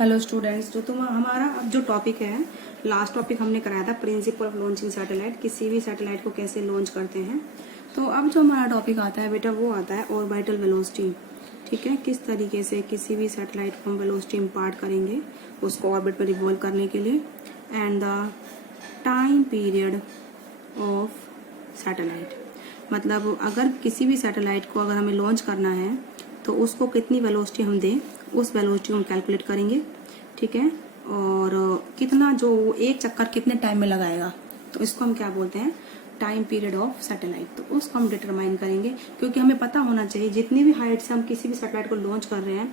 Hello students, जो हमारा अब जो टॉपिक है, लास्ट टॉपिक हमने कराया था प्रिंसिपल ऑफ लॉन्चिंग सैटेलाइट, किसी भी सैटेलाइट को कैसे लॉन्च करते हैं। तो अब जो हमारा टॉपिक आता है बेटा, वो आता है ऑर्बिटल वेलोसिटी। ठीक है, किस तरीके से किसी भी सैटेलाइट को हम वेलोसिटी इम्पार्ट करेंगे उसको ऑर्बिट में रिवॉल्व करने के लिए, and the time period of satellite. मतलब अगर किसी भी सैटेलाइट को अगर हमें लॉन्च करना है तो उसको कितनी वेलोसिटी हम दें, उस वेलोसिटी को हम कैलकुलेट करेंगे। ठीक है, और कितना जो एक चक्कर कितने टाइम में लगाएगा, तो इसको हम क्या बोलते हैं, टाइम पीरियड ऑफ सैटेलाइट। तो उसको हम डिटरमाइन करेंगे, क्योंकि हमें पता होना चाहिए जितनी भी हाइट से हम किसी भी सैटेलाइट को लॉन्च कर रहे हैं,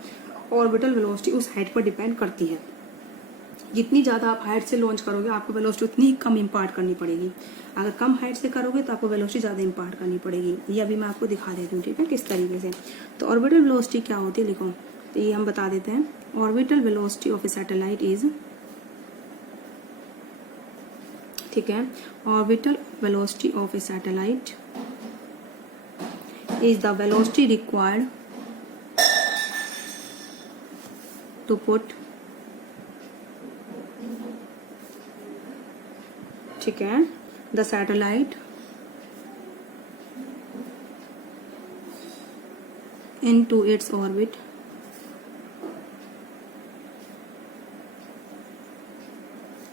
ऑर्बिटल वेलोसिटी उस हाइट पर डिपेंड करती है। जितनी ज़्यादा आप हाइट से लॉन्च करोगे आपको वेलोसिटी उतनी ही कम इम्पार्ट करनी पड़ेगी। अगर कम हाइट से करोगे तो आपको वेलोसिटी ज़्यादा इम्पार्ट करनी पड़ेगी। ये अभी मैं आपको दिखा देती हूँ, ठीक है, किस तरीके से। तो ऑर्बिटल वेलोसिटी क्या होती है, लिखो, तो ये हम बता देते हैं। Orbital velocity of a satellite is, ठीक है, orbital velocity of a satellite is the velocity required to put, ठीक है, the satellite into its orbit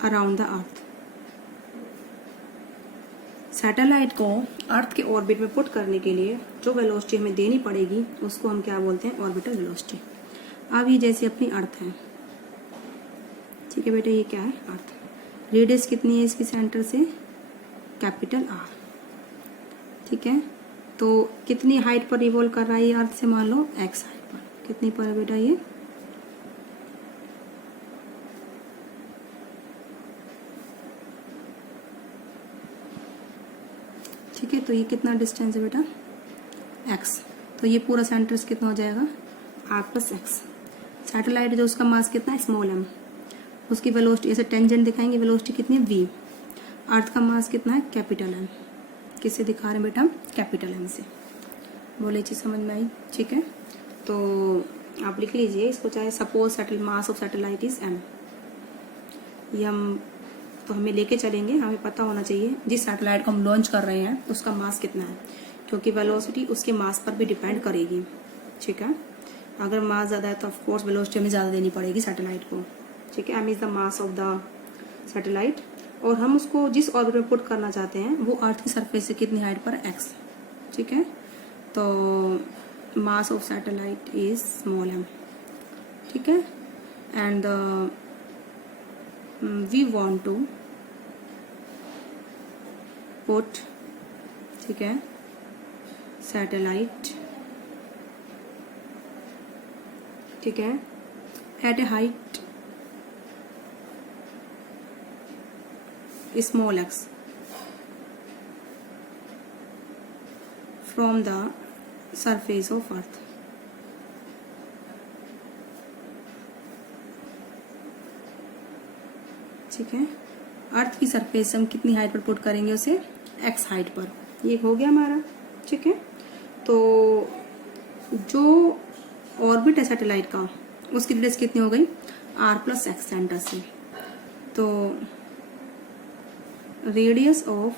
around the earth। Satellite को अर्थ के ऑर्बिट में पुट करने के लिए जो वेलोसिटी हमें देनी पड़ेगी उसको हम क्या बोलते हैं, ऑर्बिटल वेलोसिटी। अब ये जैसे अपनी अर्थ है, ठीक है बेटा, ये क्या है, अर्थ। रेडियस कितनी है इसकी सेंटर से, कैपिटल आर। ठीक है, तो कितनी हाइट पर रिवॉल्व कर रहा है ये अर्थ से, मान लो एक्स हाइट पर। कितनी पर है बेटा ये, ठीक है, तो ये कितना डिस्टेंस है बेटा, एक्स। तो ये पूरा सेंटर से कितना हो जाएगा, आर प्लस एक्स। सैटेलाइट जो उसका मास कितना है, स्मॉल एम, उसकी वेलोसिटी ऐसे टेंजेंट दिखाएंगे, वेलोसिटी कितनी है, वी। अर्थ का मास कितना है, कैपिटल एम। किससे दिखा रहे हैं बेटा, कैपिटल एम से। बोले चीज समझ में आई, ठीक है। तो आप लिख लीजिए इसको, चाहे suppose mass of satellite is M. ये हम तो हमें लेके चलेंगे, हमें पता होना चाहिए जिस सैटेलाइट को हम लॉन्च कर रहे हैं उसका मास कितना है, क्योंकि वेलोसिटी उसके मास पर भी डिपेंड करेगी। ठीक है, अगर मास ज़्यादा है तो ऑफकोर्स वेलोसिटी हमें ज़्यादा देनी पड़ेगी सैटेलाइट को। ठीक है, M is the mass of the satellite, और हम उसको जिस ऑर्बिट में पुट करना चाहते हैं वो अर्थ की सरफेस से कितनी हाइट पर, एक्स। ठीक है, तो mass of satellite is small M. ठीक है, and we want to put, ठीक है, सैटेलाइट, ठीक है, at a height small x from the surface of earth। ठीक है, अर्थ की सरफेस से हम कितनी हाइट पर पुट करेंगे उसे, x हाइट पर। ये हो गया हमारा। ठीक है, तो जो ऑर्बिट है सैटेलाइट का उसकी रेडियस कितनी हो गई, r प्लस एक्स सेंटर से। तो radius of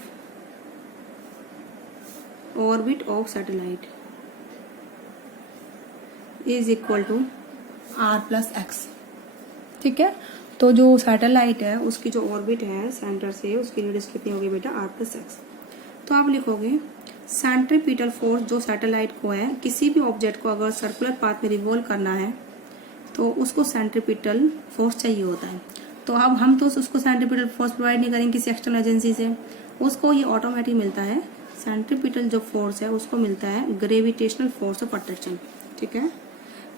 orbit of satellite is equal to R plus X. ठीक है, तो जो सैटेलाइट है उसकी जो ऑर्बिट है सेंटर से, उसकी रेडियस कितनी होगी बेटा, आर प्लस एक्स। तो आप लिखोगे सेंट्रीपिटल फोर्स जो सैटेलाइट को है, किसी भी ऑब्जेक्ट को अगर सर्कुलर पाथ में रिवॉल्व करना है तो उसको सेंट्रीपिटल फोर्स चाहिए होता है। तो अब हम तो उसको सेंट्रीपिटल फोर्स प्रोवाइड नहीं करेंगे किसी एक्सटर्नल एजेंसी से, उसको ये ऑटोमेटिक मिलता है। सेंट्रीपिटल जो फोर्स है उसको मिलता है ग्रेविटेशनल फोर्स ऑफ अट्रैक्शन। ठीक है,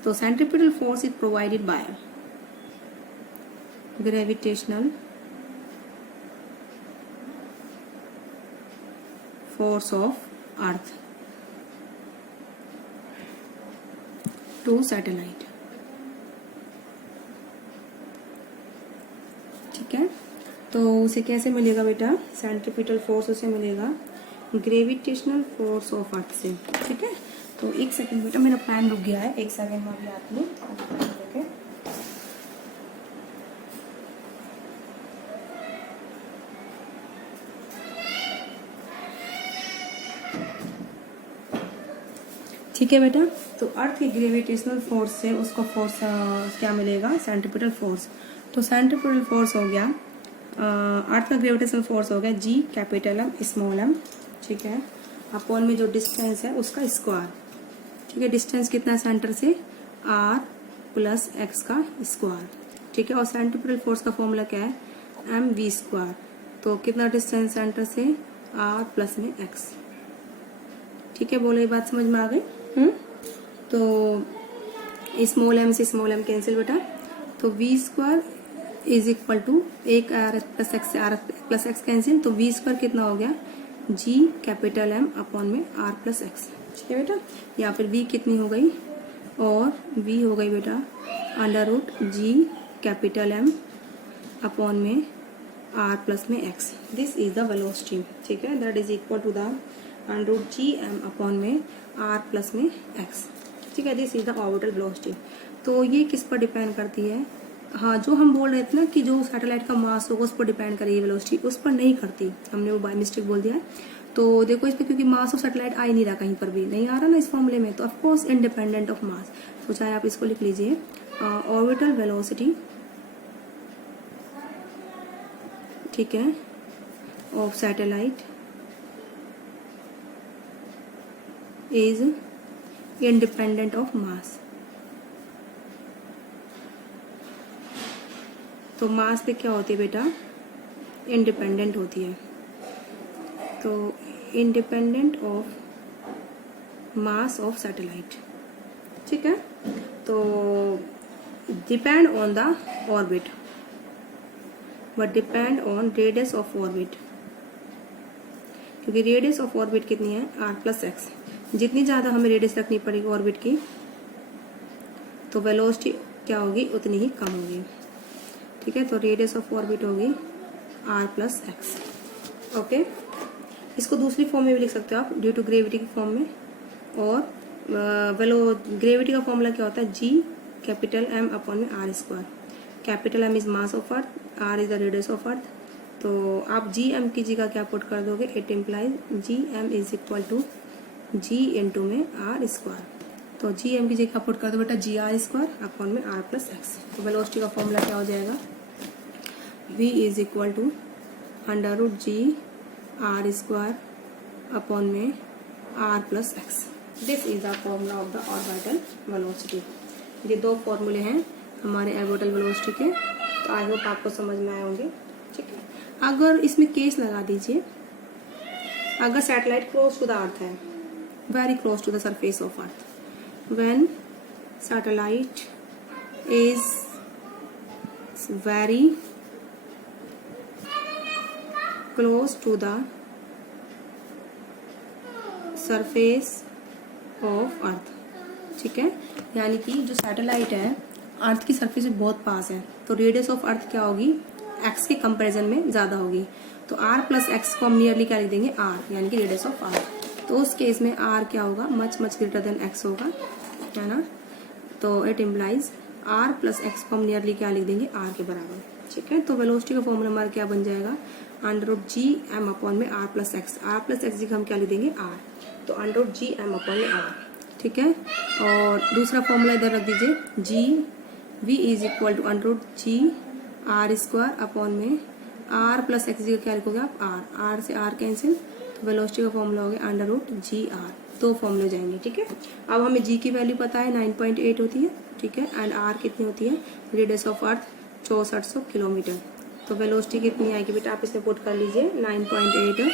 तो centripetal force is provided by gravitational force of earth to satellite. ठीक है, तो उसे कैसे मिलेगा बेटा, सेंट्रीपिटल फोर्स उसे मिलेगा ग्रेविटेशनल फोर्स ऑफ अर्थ से। ठीक है, तो एक सेकंड बेटा, मेरा पेन रुक गया है, एक सेकंड में अभी आती हूँ। ठीक है बेटा। तो अर्थ की ग्रेविटेशनल फोर्स से उसको फोर्स क्या मिलेगा, सेंट्रीपिटल फोर्स। तो सेंट्रीपिटल फोर्स हो गया अर्थ का ग्रेविटेशनल फोर्स हो गया G capital M small M, ठीक है, अपॉन में जो डिस्टेंस है उसका स्क्वायर, ठीक है। डिस्टेंस कितना है सेंटर से, आर प्लस एक्स का स्क्वायर, ठीक है। और सेंट्रीपिटल फोर्स का फॉर्मूला क्या है, एम वी स्क्वायर। तो कितना डिस्टेंस सेंटर से, आर प्लस में एक्स, ठीक है। बोलो ये बात समझ में आ गई। तो स्मॉल एम से स्मॉल एम कैंसिल बेटा, तो V square is equal to एक आर प्लस एक्स से आर प्लस एक्स कैंसिल, तो वी स्क्वायर कितना हो गया, जी कैपिटल एम अपॉन में आर प्लस एक्स, ठीक है बेटा। या फिर वी कितनी हो गई, और वी हो गई बेटा under root G capital M upon में आर प्लस में X. This is the velocity, ठीक है, that is equal to the under root G M upon में आर प्लस में एक्स, ठीक है। This is the orbital velocity. तो ये किस पर डिपेंड करती है, हाँ जो हम बोल रहे थे ना कि जो सैटेलाइट का मास होगा उस पर डिपेंड करेगी वेलोसिटी, उस पर नहीं करती, हमने वो बाय मिस्टेक बोल दिया है। तो देखो इस पर क्योंकि मास ऑफ सैटेलाइट आ ही नहीं रहा, कहीं पर भी नहीं आ रहा ना इस फॉर्मूले में, तो ऑफकोर्स इंडिपेंडेंट ऑफ मास। तो चाहे आप इसको लिख लीजिए ऑर्बिटल वेलोसिटी, ठीक है, of satellite is independent of mass. तो मास पे क्या होती है बेटा, इंडिपेंडेंट होती है। तो independent of mass of satellite, ठीक है। तो depend on the orbit but depend on radius of orbit, क्योंकि रेडियस ऑफ ऑर्बिट कितनी है, आर प्लस एक्स। जितनी ज्यादा हमें रेडियस रखनी पड़ेगी ऑर्बिट की, तो वेलोसिटी क्या होगी, उतनी ही कम होगी, ठीक है। तो रेडियस ऑफ ऑर्बिट होगी आर प्लस एक्स, ओके। इसको दूसरी फॉर्म में भी लिख सकते हो आप, ड्यू टू ग्रेविटी की फॉर्म में। और ग्रेविटी का फॉर्मूला क्या होता है, जी कैपिटल एम अपॉन में R square. Capital M is mass of earth, R is the radius of earth. तो आप जी एम की जी का क्या पुट कर दोगे, it implies G M is equal to G into में आर स्क्वायर। तो जी एम की जी का पुट कर दो बेटा जी आर स्क्वायर अपॉन में आर प्लस एक्स। तो वेलोसिटी का फॉर्मूला क्या हो जाएगा, v is equal to under root G R square upon में R plus x. This is the formula of the orbital velocity. ये दो फॉर्मूले हैं हमारे ऑर्बिटल वेलोसिटी के। तो आई होप आपको समझ में आए होंगे, ठीक है। अगर इसमें केस लगा दीजिए, अगर satellite close to the earth है, very close to the surface of earth, when satellite is very close to the surface of earth, ठीक है, यानी कि जो सैटेलाइट है अर्थ की सरफेस से बहुत पास है, तो रेडियस ऑफ अर्थ क्या होगी, एक्स के कंपैरिजन में ज्यादा होगी। तो आर प्लस एक्स को हम नियरली क्या लिख देंगे, आर, यानी कि रेडियस ऑफ अर्थ। तो उस केस में आर क्या होगा, much much greater than X होगा, है ना। तो it implies R plus X को हम नियरली क्या लिख देंगे, आर के बराबर, ठीक है। तो वेलोसिटी का फॉर्मूला हमारा क्या बन जाएगा, under root G M upon में R plus x. R plus x G का हम क्या लिख देंगे, आर। तो under root G M upon में आर, ठीक है। और दूसरा फॉर्मूला इधर रख दीजिए, G v is equal to under root G R square upon में आर प्लस एक्स जी का क्या लिखोगे आप, आर। आर से आर कैंसिल, तो वेलोसिटी का फॉर्मूला हो गया अंडर रूट जी आर। दो फॉर्मूले हो जाएंगे, ठीक है। अब हमें जी की वैल्यू पता है 9.8 होती है, ठीक है, एंड आर कितनी होती है, रेडियस ऑफ अर्थ 6400 किलोमीटर। तो वेलोसिटी कितनी आएगी बेटा, आप इसमें पुट कर लीजिए 9.8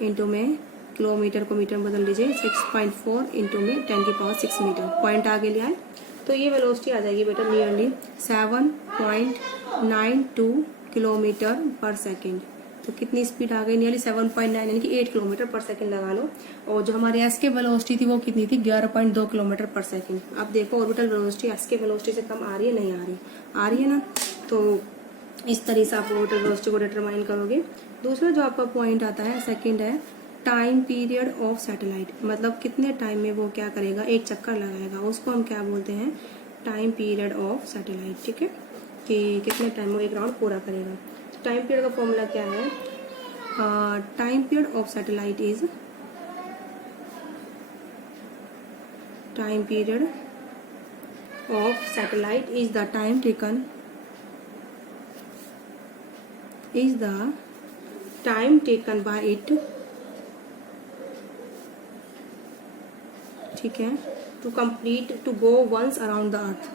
इंटू में किलोमीटर को मीटर में बदल लीजिए 6.4 इंटू में 10⁶ मीटर, पॉइंट आगे ले आए। तो ये वेलोसिटी आ जाएगी बेटा नियरली 7.92 किलोमीटर पर सेकेंड। तो कितनी स्पीड आ गई, नियरली 7.9 यानी कि 8 किलोमीटर पर सेकंड लगा लो। और जो हमारे एस के वेलोसिटी थी वो कितनी थी, 11.2 किलोमीटर पर सेकंड। अब देखो ऑर्बिटल वेलोसिटी एस के वेलोसिटी से कम आ रही है, नहीं आ रही, आ रही है ना। तो इस तरह से आप ऑर्बिटल वेलोसिटी को डिटरमाइन करोगे। दूसरा जो आपका पॉइंट आता है, सेकेंड है टाइम पीरियड ऑफ सैटेलाइट, मतलब कितने टाइम में वो क्या करेगा, एक चक्कर लगाएगा, उसको हम क्या बोलते हैं, टाइम पीरियड ऑफ सैटेलाइट, ठीक है, कि कितने टाइम में एक राउंड पूरा करेगा। टाइम पीरियड का फॉर्मूला क्या है, time period of satellite is time period of satellite is the time taken by it, ठीक है, to go once around the earth.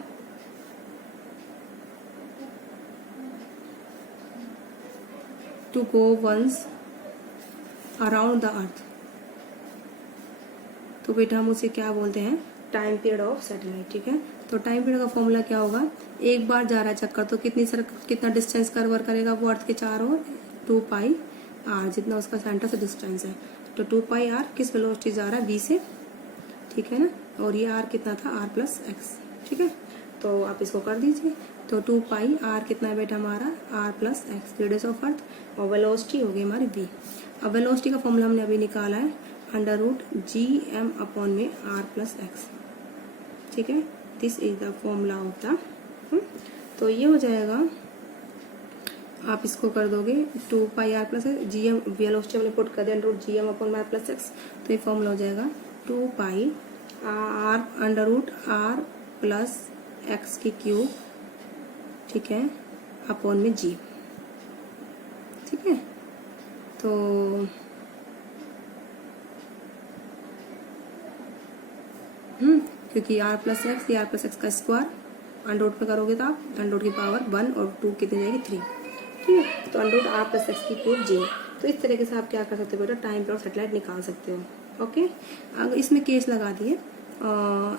To go once around the earth, तो बेटा हम उसे क्या बोलते हैं, टाइम पीरियड ऑफ सैटेलाइट, ठीक है। तो टाइम पीरियड का फॉर्मूला क्या होगा, एक बार जा रहा है चक्कर तो कितना डिस्टेंस कवर करेगा वो अर्थ के चारों ओर, 2 पाई आर, जितना उसका सेंटर से डिस्टेंस है। तो 2 पाई आर किस वेलोसिटी जा रहा है, v से, ठीक है ना, और ये r कितना था, r प्लस एक्स, ठीक है। तो आप इसको कर दीजिए, तो 2 पाई r कितना है बेटा हमारा, r plus x, radius of अर्थ, और वेलोसिटी हो गई हमारी v। अब वेलोसिटी का फॉर्मूला हमने अभी निकाला है, √gm अपॉन में r प्लस एक्स, ठीक है। This is the formula of the, तो ये हो जाएगा, आप इसको कर दोगे 2 pi r plus G M, velocity हमने पुट कर दिया √gm अपॉन में r प्लस एक्स, तो ये फॉर्मूला हो जाएगा 2 pi r √r plus X की क्यूब, ठीक है, अपॉन में g, ठीक है। तो क्योंकि r प्लस एक्स, ये r प्लस एक्स का स्क्वायर अंडर पे करोगे तो आप अंडर की पावर 1 और 2 कितनी जाएगी 3, ठीक है। तो अंडर r प्लस एक्स की क्यूब g। तो इस तरीके से आप क्या कर सकते हो बेटा, टाइम पीरियड ऑफ सैटेलाइट निकाल सकते हो। ओके, अगर इसमें केस लगा दिए,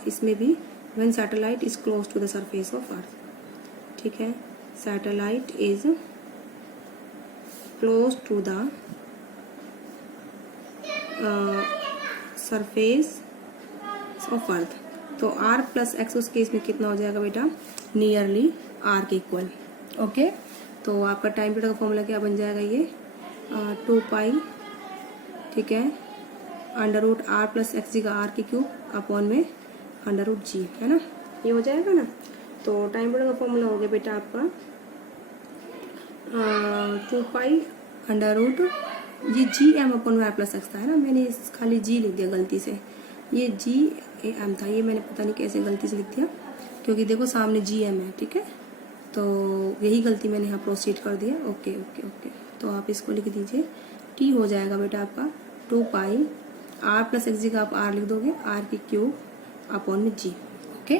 इसमें भी when satellite is close to the surface of earth, ठीक है, satellite is close to the surface of earth, तो r प्लस एक्स उस केस में कितना हो जाएगा बेटा, नियरली r के इक्वल। ओके, तो आपका टाइम पीरियड का फॉर्मूला क्या बन जाएगा, ये 2 पाई, ठीक है, √r प्लस एक्स जी का r की क्यूब अपॉन में √g, है ना, ये हो जाएगा ना। तो टाइम पीरियड का फॉर्मूला हो गया बेटा आपका 2 पाई ये gm अपॉन में r प्लस एक्स था, है ना, मैंने खाली g लिख दिया गलती से, ये gm था, ये मैंने पता नहीं कैसे गलती से लिख दिया, क्योंकि देखो सामने gm है, ठीक है, तो यही गलती मैंने यहाँ प्रोसीड कर दिया। ओके ओके ओके, तो आप इसको लिख दीजिए, t हो जाएगा बेटा आपका 2 pi r plus x G का आप r लिख दोगे, r की क्यूब अपॉन में g। ओके,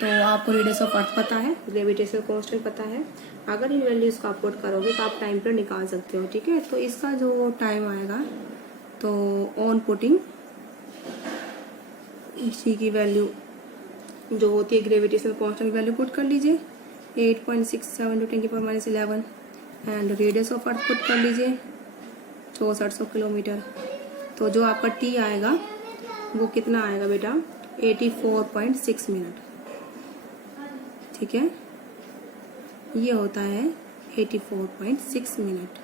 तो आपको रेडियस ऑफ अर्थ पता है, ग्रेविटेशनल कांस्टेंट पता है, अगर इन वैल्यूज को आप पुट करोगे तो आप टाइम पीरियड निकाल सकते हो, ठीक है। तो इसका जो टाइम आएगा, तो ऑन पुटिंग इसी की वैल्यू जो होती है ग्रेविटेशनल कांस्टेंट की वैल्यू पुट कर लीजिए 8.67 × 10⁻11 and radius of earth put कर लीजिए 6400 किलोमीटर। तो जो आपका टी आएगा वो कितना आएगा बेटा, 84.6 मिनट, ठीक है, ये होता है 84.6 minute.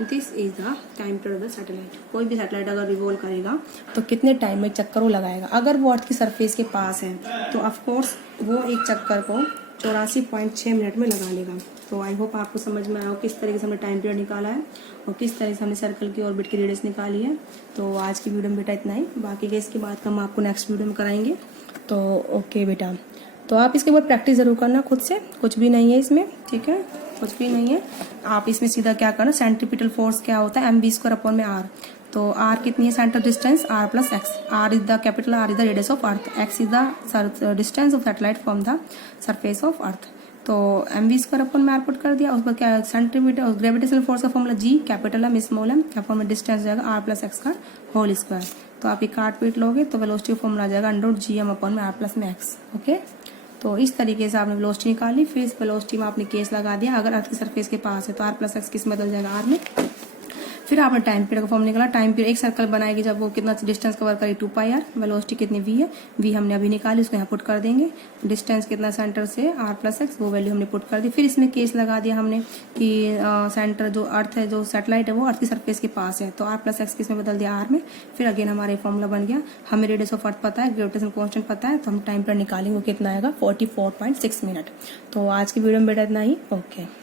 This is the time period of the satellite. कोई भी सैटेलाइट अगर रिवॉल्व करेगा तो कितने टाइम में चक्कर वो लगाएगा, अगर वो अर्थ की सरफेस के पास है तो ऑफकोर्स वो एक चक्कर को 84.6 मिनट में लगा लेगा। तो आई होप आपको समझ में आया हो किस तरीके से हमने टाइम पीरियड निकाला है और किस तरह से हमने सर्कल की ऑर्बिट की रेडियस निकाली है। तो आज की वीडियो में बेटा इतना ही, बाकी के इसके बाद हम आपको नेक्स्ट वीडियो में कराएंगे। तो ओके बेटा, तो आप इसके बाद प्रैक्टिस जरूर करना खुद से, कुछ भी नहीं है इसमें, ठीक है, कुछ भी नहीं है। आप इसमें सीधा क्या करना, सेंट्रीपिटल फोर्स क्या होता है, mv² अपॉन में r। तो r कितनी है, centre distance r plus x, r is the capital, r is the radius of earth, x is the distance of satellite from the surface of earth. तो mv² upon में r put कर दिया, उस पर क्या centripetal और gravitational force का formula g capital है, स्मॉल है, अपॉन में डिस्टेंस जाएगा r प्लस एक्स का होल स्क्वायर। तो आप ये काट पीट लोगे तो वेलोसिटी फॉर्मूला आ जाएगा √gm अपॉन में r प्लस में x। ओके, तो इस तरीके से आपने वेलोसिटी निकाली, फिर इस वेलोसिटी में आपने केस लगा दिया, अगर अर्थ की सरफेस के पास है तो r प्लस एक्स किस में बदल जाएगा, r में। फिर आपने टाइम पीरियड का फॉर्म निकाला, टाइम पीरियड एक सर्कल बनाएगी जब वो कितना डिस्टेंस कवर करेगी 2 पाई आर, वेलोसिटी कितनी v है, v हमने अभी निकाली, उसको यहाँ पुट कर देंगे, डिस्टेंस कितना सेंटर से r प्लस एक्स, वो वैल्यू हमने पुट कर दी। फिर इसमें केस लगा दिया हमने कि सेंटर जो अर्थ है, जो सैटेलाइट है वो अर्थ की सरफेस के पास है, तो r प्लस एक्स किस में बदल दिया, r में। फिर अगेन हमारा फॉर्मूला बन गया, हमें रेडियस ऑफ अर्थ पता है, ग्रेविटेशनल कांस्टेंट पता है, तो हम टाइम पीरियड निकालेंगे वो कितना आएगा 44.6 मिनट। तो आज की वीडियो में बेटा इतना ही, ओके।